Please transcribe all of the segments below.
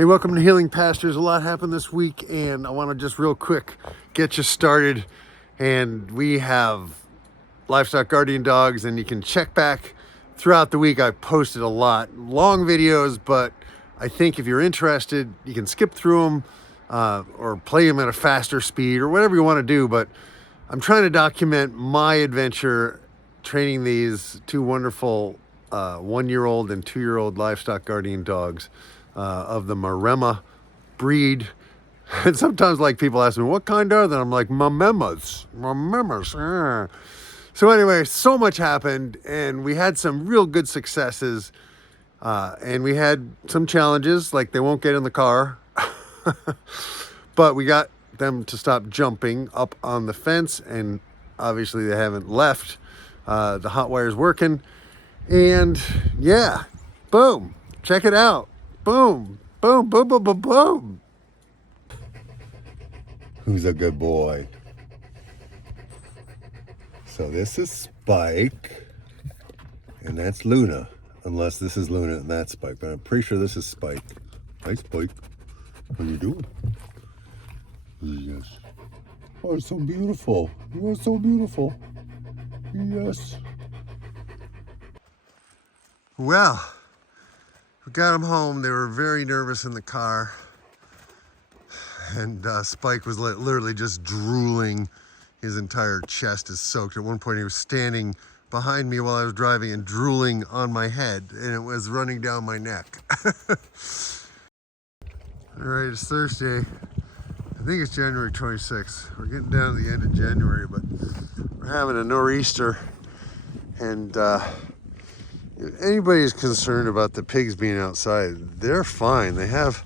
Hey, welcome to Healing Pastures. A lot happened this week, and I want to just real quick get you started. And we have livestock guardian dogs, and you can check back throughout the week. I posted a lot, long videos, but I think if you're interested, you can skip through them or play them at a faster speed or whatever you want to do. But I'm trying to document my adventure training these two wonderful 1-year-old and 2-year-old livestock guardian dogs of the Maremma breed. And sometimes, like, people ask me, what kind are they? I'm like, Maremmas. So anyway, so much happened, and we had some real good successes, and we had some challenges, like they won't get in the car. But we got them to stop jumping up on the fence, and obviously they haven't left. The hot wire's working, and yeah, boom, check it out. Boom, boom, boom, boom, boom, boom. Who's a good boy? So this is Spike, and that's Luna. Unless this is Luna and that's Spike, but I'm pretty sure this is Spike. Hi, Spike. What are you doing? Yes. Oh, it's so beautiful. You are so beautiful. Yes. Well, we got them home. They were very nervous in the car. And Spike was literally just drooling. His entire chest is soaked. At one point, he was standing behind me while I was driving and drooling on my head, and it was running down my neck. All right, it's Thursday. I think it's January 26th. We're getting down to the end of January, but we're having a nor'easter. And if anybody's concerned about the pigs being outside, they're fine. They have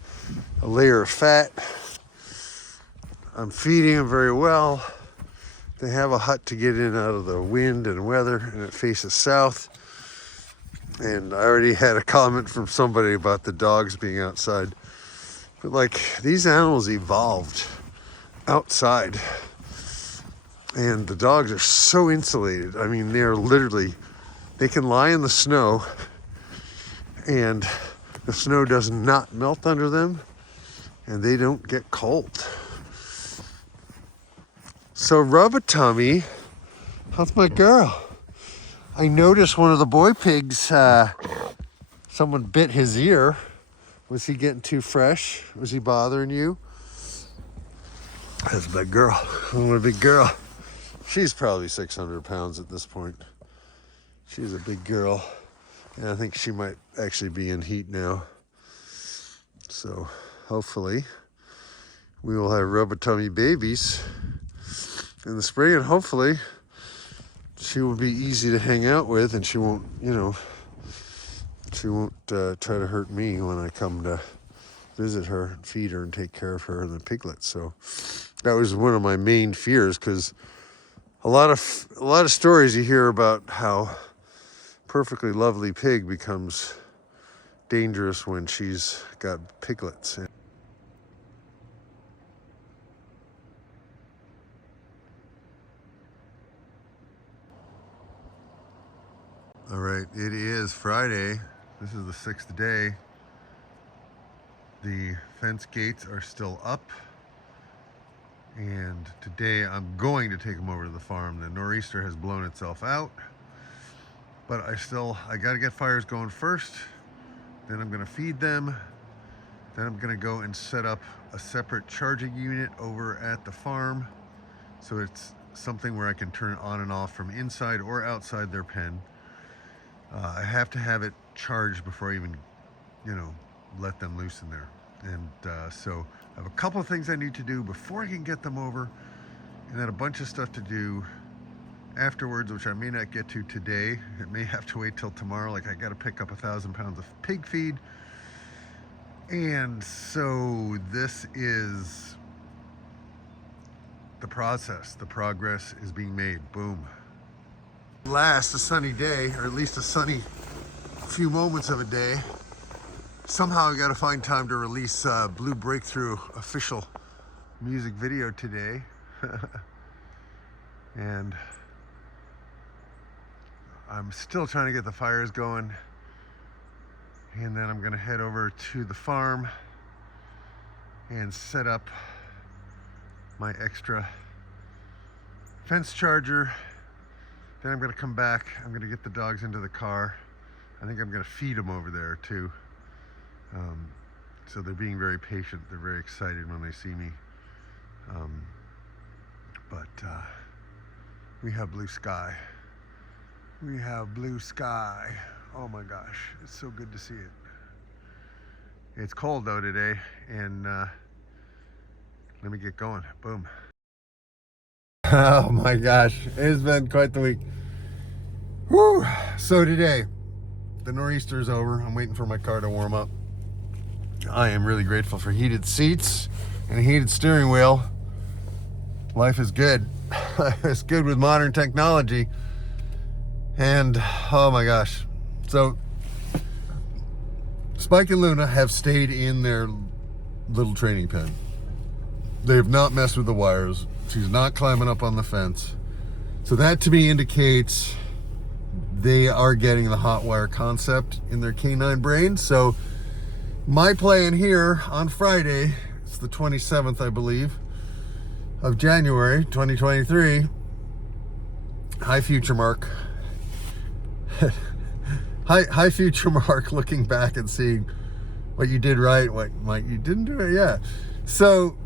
a layer of fat. I'm feeding them very well. They have a hut to get in out of the wind and weather, and it faces south. And I already had a comment from somebody about the dogs being outside. But like, these animals evolved outside. And the dogs are so insulated. I mean, they're literally, they can lie in the snow and the snow does not melt under them and they don't get cold. So Rub-a-Tummy, how's my girl? I noticed one of the boy pigs, someone bit his ear. Was he getting too fresh? Was he bothering you? That's a big girl. Oh, a big girl. She's probably 600 pounds at this point. She's a big girl. And I think she might actually be in heat now. So hopefully we will have Rub-a-Tummy babies in the spring, and hopefully she will be easy to hang out with, and she won't, she won't try to hurt me when I come to visit her and feed her and take care of her and the piglets. So that was one of my main fears, because a lot of stories you hear about how perfectly lovely pig becomes dangerous when she's got piglets. All right, it is Friday. This is the 6th day. The fence gates are still up. And today I'm going to take them over to the farm. The nor'easter has blown itself out. But I gotta get fires going first. Then I'm gonna feed them. Then I'm gonna go and set up a separate charging unit over at the farm. So it's something where I can turn it on and off from inside or outside their pen. I have to have it charged before I even, let them loose in there. And so I have a couple of things I need to do before I can get them over, and then a bunch of stuff to do afterwards, which I may not get to today. It may have to wait till tomorrow. Like, I got to pick up 1,000 pounds of pig feed. And so this is the process. The progress is being made. Boom. Last a sunny day, or at least a sunny few moments of a day. Somehow I got to find time to release Blue Breakthrough official music video today. And I'm still trying to get the fires going. And then I'm gonna head over to the farm and set up my extra fence charger. Then I'm gonna come back. I'm gonna get the dogs into the car. I think I'm gonna feed them over there too. So they're being very patient. They're very excited when they see me. We have blue sky. We have blue sky. Oh my gosh, it's so good to see it. It's cold though today, and let me get going. Boom. Oh my gosh, it's been quite the week. Whew. So today, the nor'easter is over. I'm waiting for my car to warm up. I am really grateful for heated seats and a heated steering wheel. Life is good. It's good with modern technology. And oh my gosh. So Spike and Luna have stayed in their little training pen. They have not messed with the wires. She's not climbing up on the fence. So that to me indicates they are getting the hot wire concept in their canine brain. So my plan here on Friday, it's the 27th, I believe, of January 2023. Hi, future Mark. Hi, future Mark, looking back and seeing what you did right, what you didn't do right. Yeah. So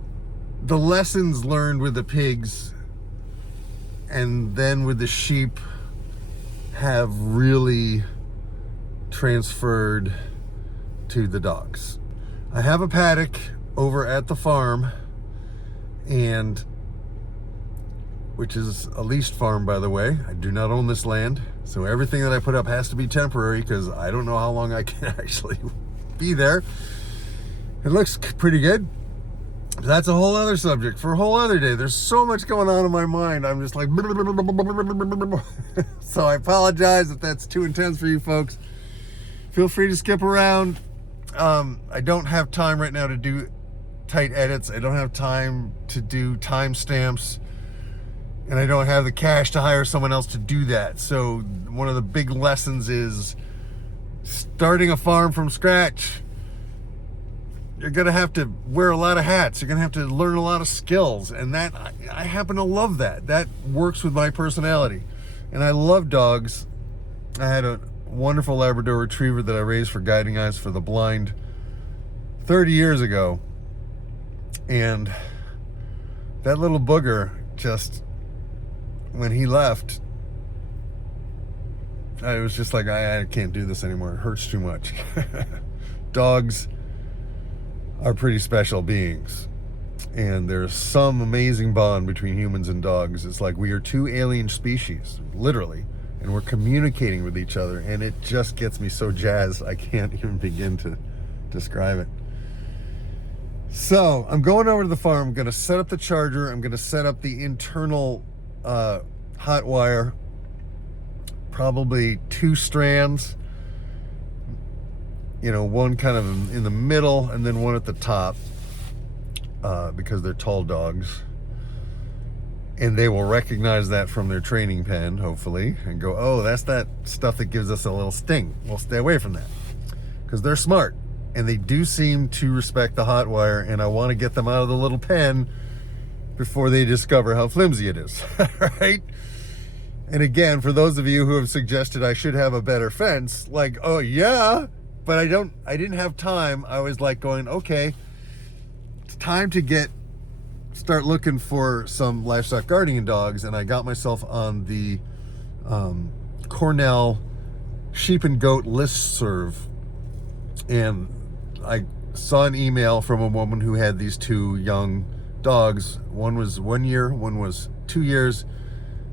the lessons learned with the pigs and then with the sheep have really transferred to the dogs. I have a paddock over at the farm, and which is a leased farm, by the way. I do not own this land, so everything that I put up has to be temporary because I don't know how long I can actually be there. It looks pretty good. That's a whole other subject for a whole other day. There's so much going on in my mind. I'm just like so I apologize if that's too intense for you folks. Feel free to skip around. I don't have time right now to do tight edits. I don't have time to do timestamps, and I don't have the cash to hire someone else to do that. So one of the big lessons is starting a farm from scratch. You're gonna have to wear a lot of hats. You're gonna have to learn a lot of skills, and that I happen to love that. That works with my personality, and I love dogs. I had a wonderful Labrador Retriever that I raised for Guiding Eyes for the Blind 30 years ago, and that little booger, just when he left, I was just like, I can't do this anymore. It hurts too much. Dogs are pretty special beings, and there's some amazing bond between humans and dogs. It's like we are two alien species, literally, and we're communicating with each other, and it just gets me so jazzed I can't even begin to describe it. So I'm going over to the farm. I'm going to set up the charger. I'm going to set up the internal hot wire, probably 2 strands, you know, one kind of in the middle and then one at the top, because they're tall dogs, and they will recognize that from their training pen, hopefully, and go, oh, that's that stuff that gives us a little sting. We'll stay away from that, because they're smart, and they do seem to respect the hot wire, and I want to get them out of the little pen before they discover how flimsy it is. Right? And again, for those of you who have suggested I should have a better fence, like, oh yeah, but I didn't have time. I was like going, okay, it's time to start looking for some livestock guardian dogs, and I got myself on the Cornell sheep and goat listserv, and I saw an email from a woman who had these 2 young dogs. One was 1 year, one was 2 years,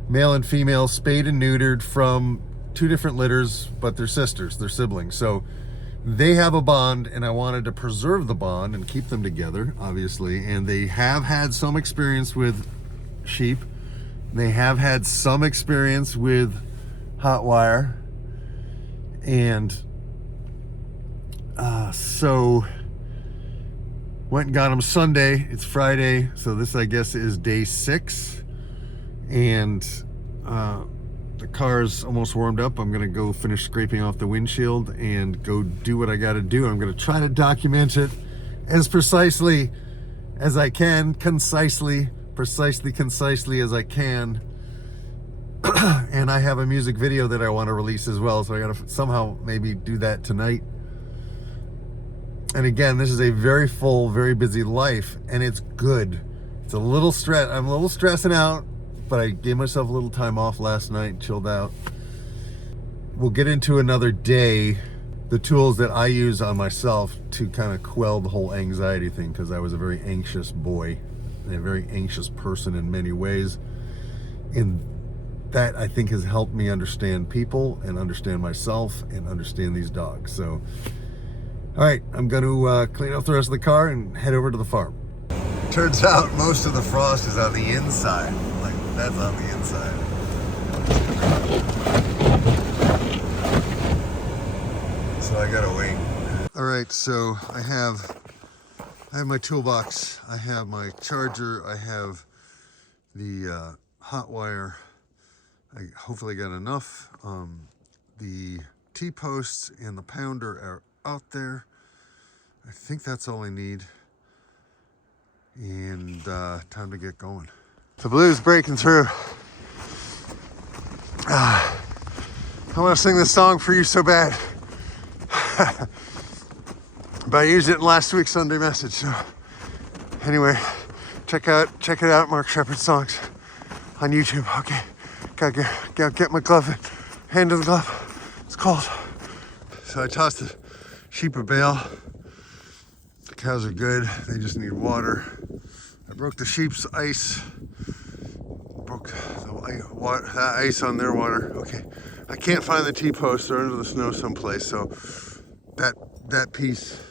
male and female, spayed and neutered from 2 different litters, but they're sisters, they're siblings. So they have a bond, and I wanted to preserve the bond and keep them together, obviously. And they have had some experience with sheep. They have had some experience with hot wire. And so went and got them Sunday. It's Friday, so this, I guess, is day 6. And the car's almost warmed up. I'm gonna go finish scraping off the windshield and go do what I gotta do. I'm gonna try to document it as precisely as I can, concisely as I can. And I have a music video that I want to release as well, so I gotta somehow maybe do that tonight. And again, this is a very full, very busy life, and it's good. It's a little stress. I'm a little stressing out, but I gave myself a little time off last night, chilled out. We'll get into another day the tools that I use on myself to kind of quell the whole anxiety thing, because I was a very anxious boy and a very anxious person in many ways. And that, I think, has helped me understand people and understand myself and understand these dogs. So, all right, I'm going to clean up the rest of the car and head over to the farm. Turns out most of the frost is on the inside. Like, that's on the inside. So I gotta wait. All right, so I have my toolbox. I have my charger. I have the hot wire. I hopefully got enough. The T-posts and the pounder are out there. I think that's all I need. And time to get going. The blue's breaking through. I want to sing this song for you so bad. But I used it in last week's Sunday message. So anyway, check it out, Mark Shepard songs on YouTube. Okay, gotta get my glove in. Hand to the glove. It's cold. So I tossed the sheep a bale. The cows are good. They just need water. I broke the sheep's ice. Broke the ice on their water. Okay, I can't find the T-post. They're under the snow someplace. So that piece,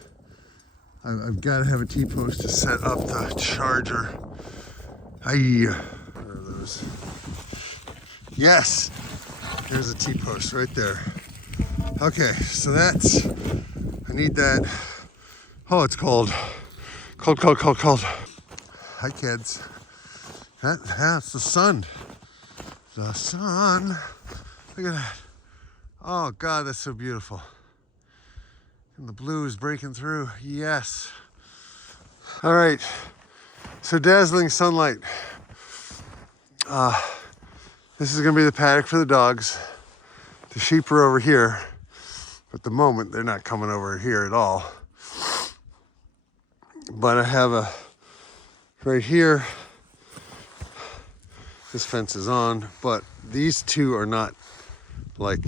I've got to have a T-post to set up the charger. Where are those? Yes, there's a T-post right there. Okay, so that's, I need that. Oh, it's cold. Cold. Hi, kids. That's the sun. The sun. Look at that. Oh, God, that's so beautiful. And the blue is breaking through. Yes. All right. So dazzling sunlight. This is going to be the paddock for the dogs. The sheep are over here. But at the moment, they're not coming over here at all. But I have right here. This fence is on, but these two are not like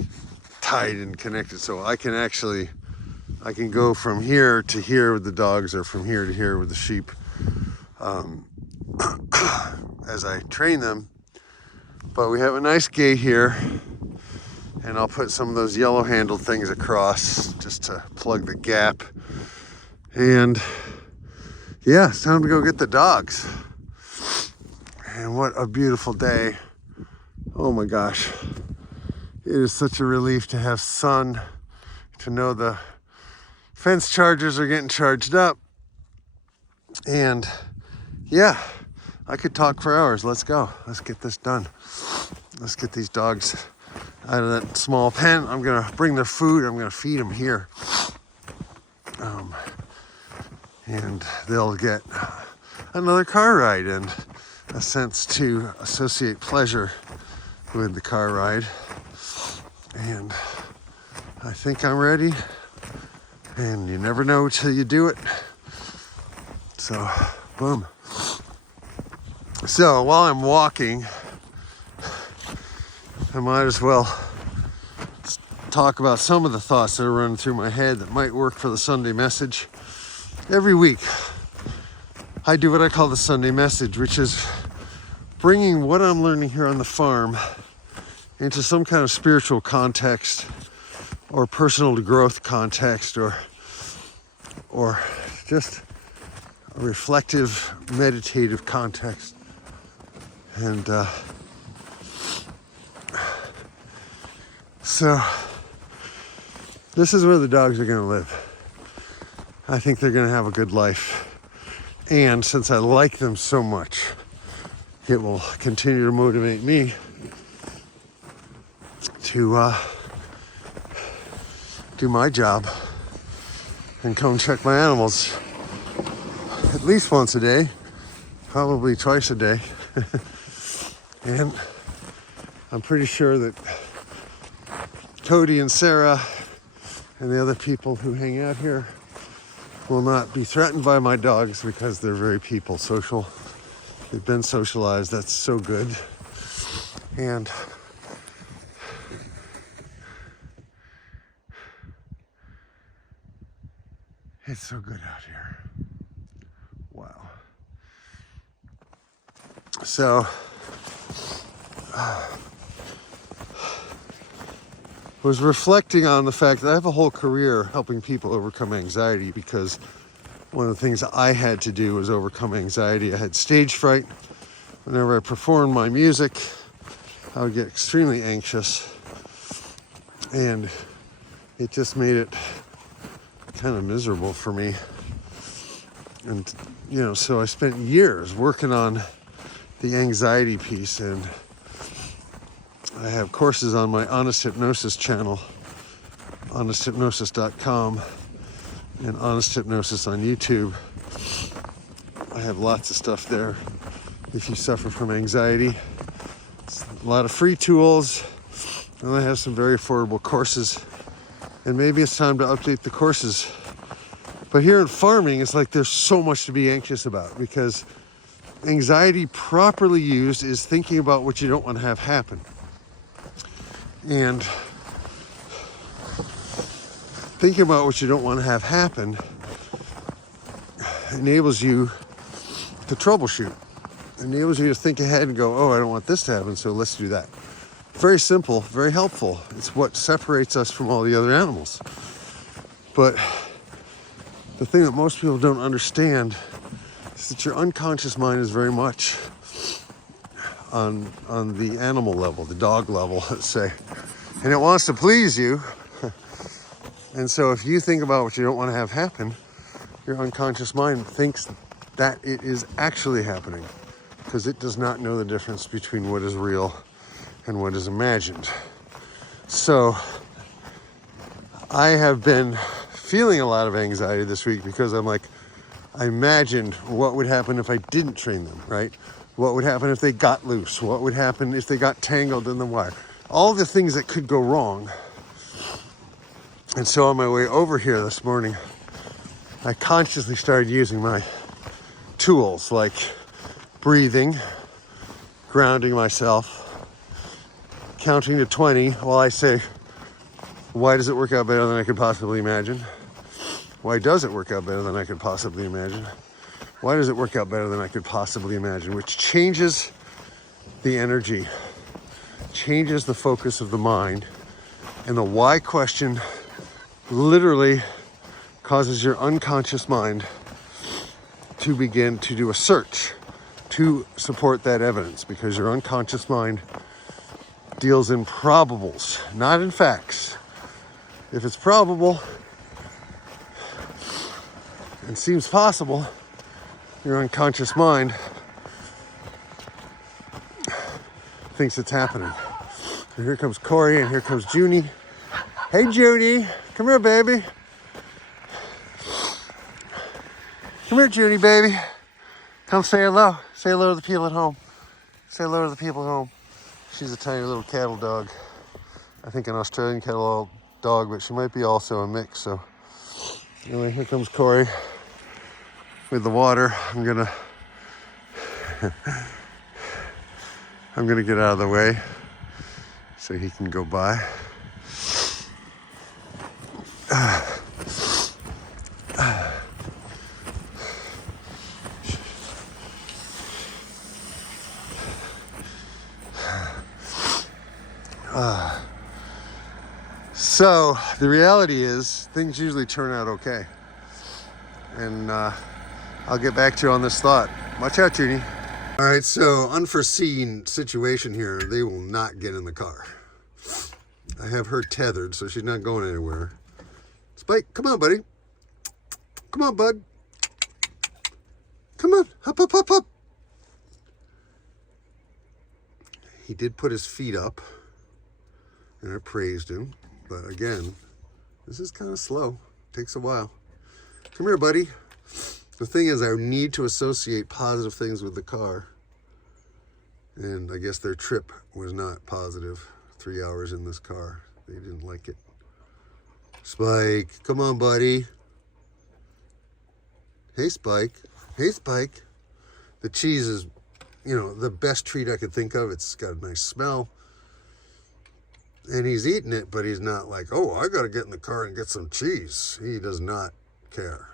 tied and connected. So I can go from here to here with the dogs, or from here to here with the sheep as I train them. But we have a nice gate here, and I'll put some of those yellow handled things across just to plug the gap. And yeah, it's time to go get the dogs. And what a beautiful day. Oh my gosh. It is such a relief to have sun, to know the fence chargers are getting charged up. And yeah, I could talk for hours. Let's go. Let's get this done. Let's get these dogs out of that small pen. I'm gonna bring their food. I'm gonna feed them here. And they'll get another car ride, and a sense to associate pleasure with the car ride. And I think I'm ready, and you never know till you do it. So, boom. So while I'm walking, I might as well talk about some of the thoughts that are running through my head that might work for the Sunday message. Every week, I do what I call the Sunday message, which is bringing what I'm learning here on the farm into some kind of spiritual context, or personal growth context, or just a reflective, meditative context. And so this is where the dogs are going to live. I think they're going to have a good life. And since I like them so much, it will continue to motivate me to do my job and come check my animals at least once a day, probably twice a day. And I'm pretty sure that Cody and Sarah and the other people who hang out here will not be threatened by my dogs because they're very people social. They've been socialized. That's so good. And it's so good out here. Wow. So was reflecting on the fact that I have a whole career helping people overcome anxiety, because one of the things I had to do was overcome anxiety. I had stage fright. Whenever I performed my music, I would get extremely anxious, and it just made it kind of miserable for me. And, you know, so I spent years working on the anxiety piece, and I have courses on my Honest Hypnosis channel, honesthypnosis.com, and Honest Hypnosis on YouTube. I have lots of stuff there if you suffer from anxiety. It's a lot of free tools, and I have some very affordable courses, and maybe it's time to update the courses. But here in farming, it's like there's so much to be anxious about, because anxiety properly used is thinking about what you don't want to have happen. And thinking about what you don't want to have happen enables you to troubleshoot. Enables you to think ahead and go, oh, I don't want this to happen, so let's do that. Very simple, very helpful. It's what separates us from all the other animals. But the thing that most people don't understand is that your unconscious mind is very much on the animal level, the dog level, let's say. And it wants to please you. And so if you think about what you don't want to have happen, your unconscious mind thinks that it is actually happening, because it does not know the difference between what is real and what is imagined. So I have been feeling a lot of anxiety this week, because I'm like, I imagined what would happen if I didn't train them, right? What would happen if they got loose? What would happen if they got tangled in the wire? All the things that could go wrong. And so on my way over here this morning, I consciously started using my tools, like breathing, grounding myself, counting to 20 while I say, why does it work out better than I could possibly imagine? Why does it work out better than I could possibly imagine? Why does it work out better than I could possibly imagine? Which changes the energy, changes the focus of the mind. And the why question literally causes your unconscious mind to begin to do a search to support that evidence, because your unconscious mind deals in probables, not in facts. If it's probable and seems possible, your unconscious mind thinks it's happening. And here comes Corey, and here comes Junie. Hey, Junie, come here, baby. Come here, Junie, baby. Come say hello. Say hello to the people at home. Say hello to the people at home. She's a tiny little cattle dog. I think an Australian cattle dog, but she might be also a mix. So anyway, here comes Corey with the water. I'm gonna get out of the way so he can go by. So the reality is things usually turn out okay. And I'll get back to you on this thought. Watch out, Junie. All right, so unforeseen situation here. They will not get in the car. I have her tethered, so she's not going anywhere. Spike, come on, buddy. Come on, bud. Come on, up, up, up, up. He did put his feet up, and I praised him. But again, this is kind of slow. Takes a while. Come here, buddy. The thing is, I need to associate positive things with the car. And I guess their trip was not positive. 3 hours in this car. They didn't like it. Spike, come on, buddy. Hey, Spike. Hey, Spike. The cheese is, the best treat I could think of. It's got a nice smell. And he's eating it, but he's not like, oh, I got to get in the car and get some cheese. He does not care.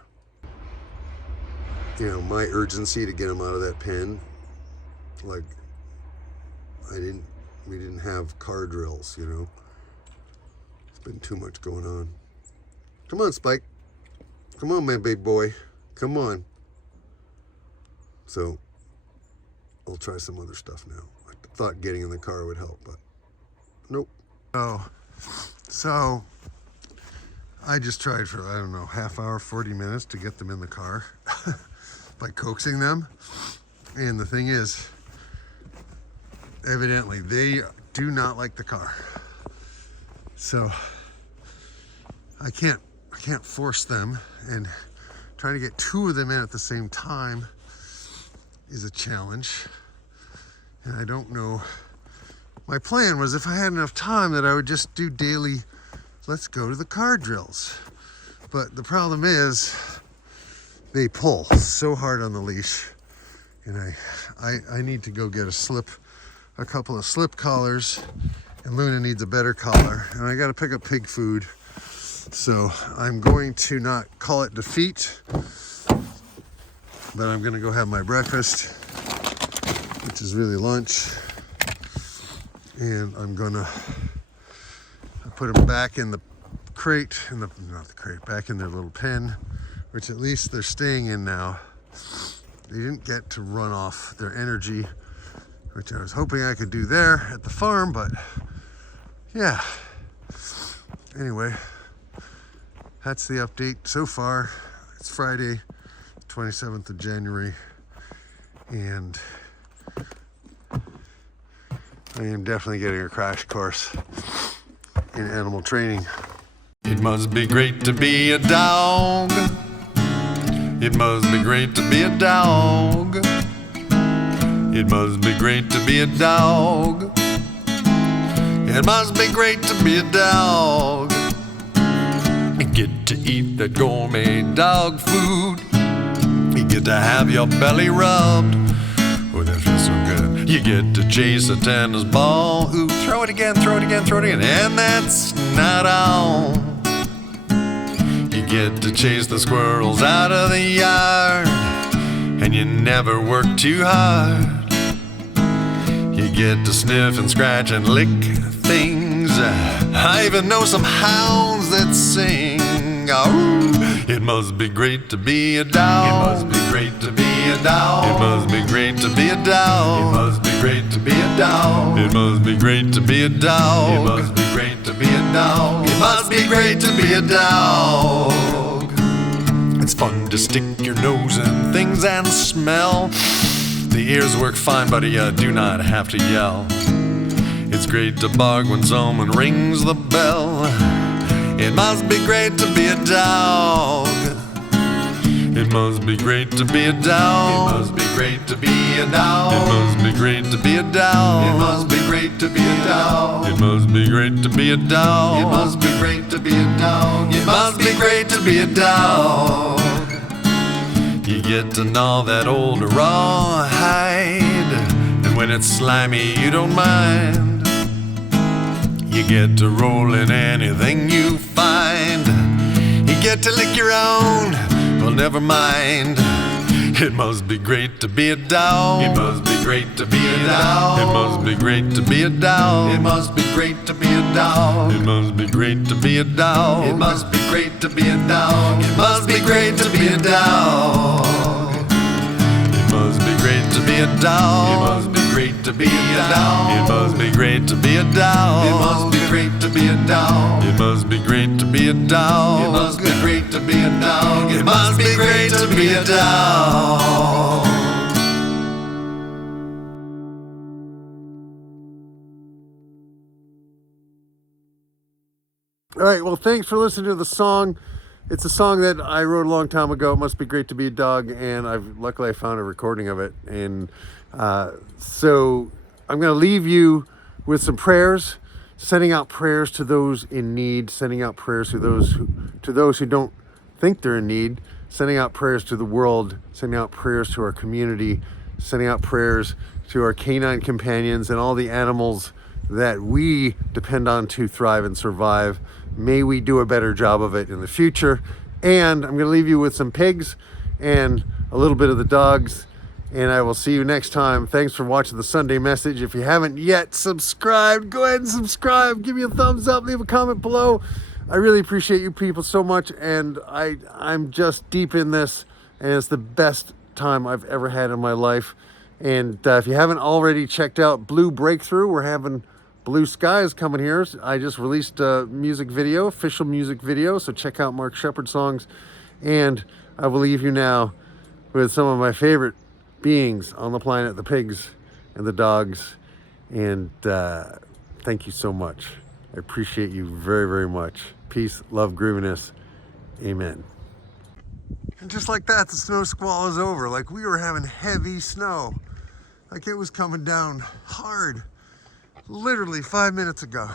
My urgency to get him out of that pen, like, we didn't have car drills, It's been too much going on. Come on, Spike. Come on, my big boy. Come on. So, I'll try some other stuff now. I thought getting in the car would help, but nope. Oh, so I just tried for, I don't know, half hour, 40 minutes to get them in the car by coaxing them. And the thing is, evidently, they do not like the car. So I can't force them, and trying to get 2 of them in at the same time is a challenge. And I don't know. My plan was, if I had enough time, that I would just do daily, let's go to the car drills. But the problem is, they pull so hard on the leash, and I need to go get a couple of slip collars, and Luna needs a better collar, and I got to pick up pig food. So I'm going to not call it defeat, but I'm going to go have my breakfast, which is really lunch, and I'm going to put them back in the crate, back in their little pen, which at least they're staying in now. They didn't get to run off their energy, which I was hoping I could do there at the farm, but yeah. Anyway, that's the update so far. It's Friday, 27th of January, and I am definitely getting a crash course in animal training. It must be great to be a dog. It must be great to be a dog. It must be great to be a dog. It must be great to be a dog. You get to eat that gourmet dog food. You get to have your belly rubbed. Oh, that feels so good. You get to chase a tennis ball. Ooh, throw it again, throw it again, throw it again. And that's not all. You get to chase the squirrels out of the yard. And you never work too hard. You get to sniff and scratch and lick things. I even know some hounds that sing. Oh, it must be great to be a dog. It must be great to be a dog. It must be great to be a dog. It must be great to be a dog. It must be great to be a dog. It must be great to be a dog. It must be great to be a dog. It's fun to stick your nose in things and smell. The ears work fine, but you do not have to yell. It's great to bark when someone rings the bell. It must be great to be a dog. It must be great to be a dog. It must be great to be a dog. It must be great to be a dog. It must be great to be a dog. It must be great to be a dog. It must be great to be a dog. It must be great to be a dog. You get to gnaw that old rawhide, and when it's slimy you don't mind. You get to roll in anything you find. You get to lick your own, well never mind. It must be great to be a dog. It must be great to be a dog. It must be great to be a dog. It must be great to be a dog. It must be great to be a dog. It must be great to be a dog. It must be great to be a dog. It must be great to be a dog. It must be great to be a dog. It must be great to be a dog. It must be great to be a dog. It must be great to be a dog. It must be great to be a dog. It must be great to be a dog. All right, well, thanks for listening to the song. it's a song that I wrote a long time ago. It must be great to be a dog, and luckily I found a recording of it. And so I'm going to leave you with some prayers, sending out prayers to those in need, sending out prayers to those who don't think they're in need, sending out prayers to the world, sending out prayers to our community, sending out prayers to our canine companions and all the animals that we depend on to thrive and survive. May we do a better job of it in the future. And I'm going to leave you with some pigs and a little bit of the dogs. And I will see you next time. Thanks for watching the Sunday Message. If you haven't yet subscribed, go ahead and subscribe. Give me a thumbs up. Leave a comment below. I really appreciate you people so much. And I'm just deep in this. And it's the best time I've ever had in my life. And if you haven't already checked out Blue Breakthrough, we're having blue skies coming here. I just released a music video, official music video. So check out Mark Shepard songs. And I will leave you now with some of my favorite beings on the planet, the pigs and the dogs. And thank you so much. I appreciate you very, very much. Peace, love, grooviness. Amen. And just like that, the snow squall is over. Like, we were having heavy snow. Like, it was coming down hard literally 5 minutes ago.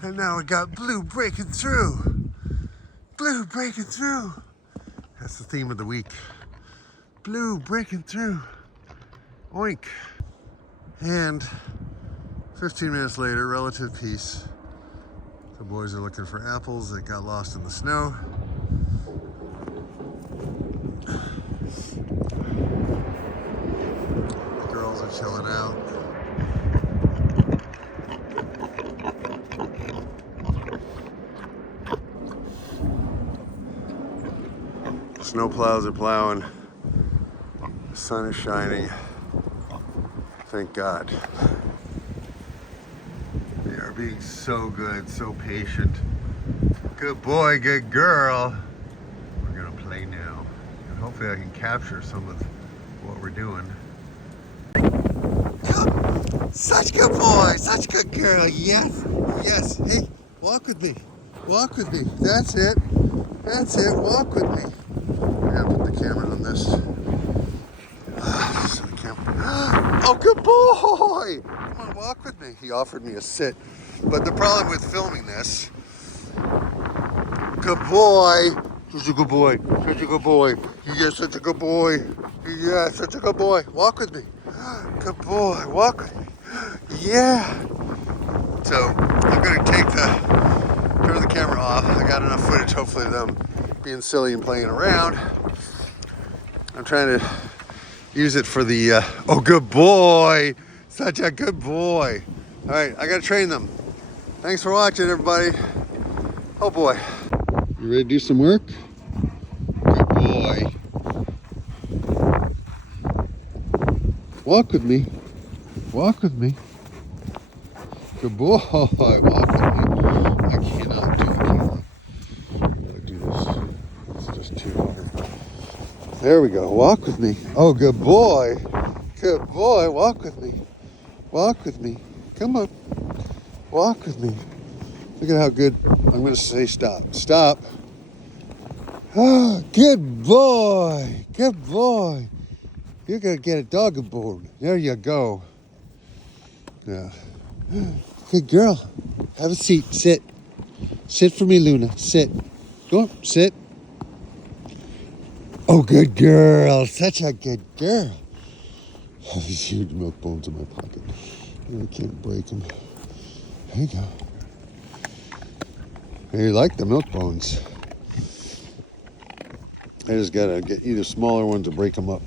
And now we got blue breaking through. Blue breaking through. That's the theme of the week. Blue breaking through. Oink. And 15 minutes later, relative peace. The boys are looking for apples that got lost in the snow. The girls are chilling out. Snow plows are plowing. The sun is shining. Thank God. They are being so good, so patient. Good boy, good girl. We're gonna play now. And hopefully I can capture some of what we're doing. Such good boy, such good girl. Yes, yes. Hey, walk with me. Walk with me. That's it. That's it. Walk with me. I gotta put the camera on this. So the camera. Oh, good boy! Come on, walk with me. He offered me a sit. But the problem with filming this, good boy. Such a good boy. Such a good boy. You're such a good boy. Yeah, such a good boy. Walk with me. Good boy. Walk with me. Yeah. So I'm gonna turn the camera off. I got enough footage, hopefully, of them being silly and playing around. I'm trying to use it for the, oh, good boy. Such a good boy. All right, I gotta train them. Thanks for watching, everybody. Oh boy. You ready to do some work? Good boy. Walk with me. Walk with me. Good boy. Walk with me. I cannot do it. I gotta do this. It's just too hard. There we go. Walk with me. Oh, good boy. Good boy. Walk with me. Walk with me. Come on. Walk with me. Look at how good. I'm going to say stop. Stop. Oh, good boy. Good boy. You're going to get a dog bone. There you go. Yeah. Good girl. Have a seat. Sit. Sit for me, Luna. Sit. Go on. Sit. Oh, good girl. Such a good girl. I have these huge milk bones in my pocket. I can't break them. There you go. You like the milk bones. I just gotta get either smaller ones or break them up.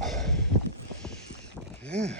Yeah.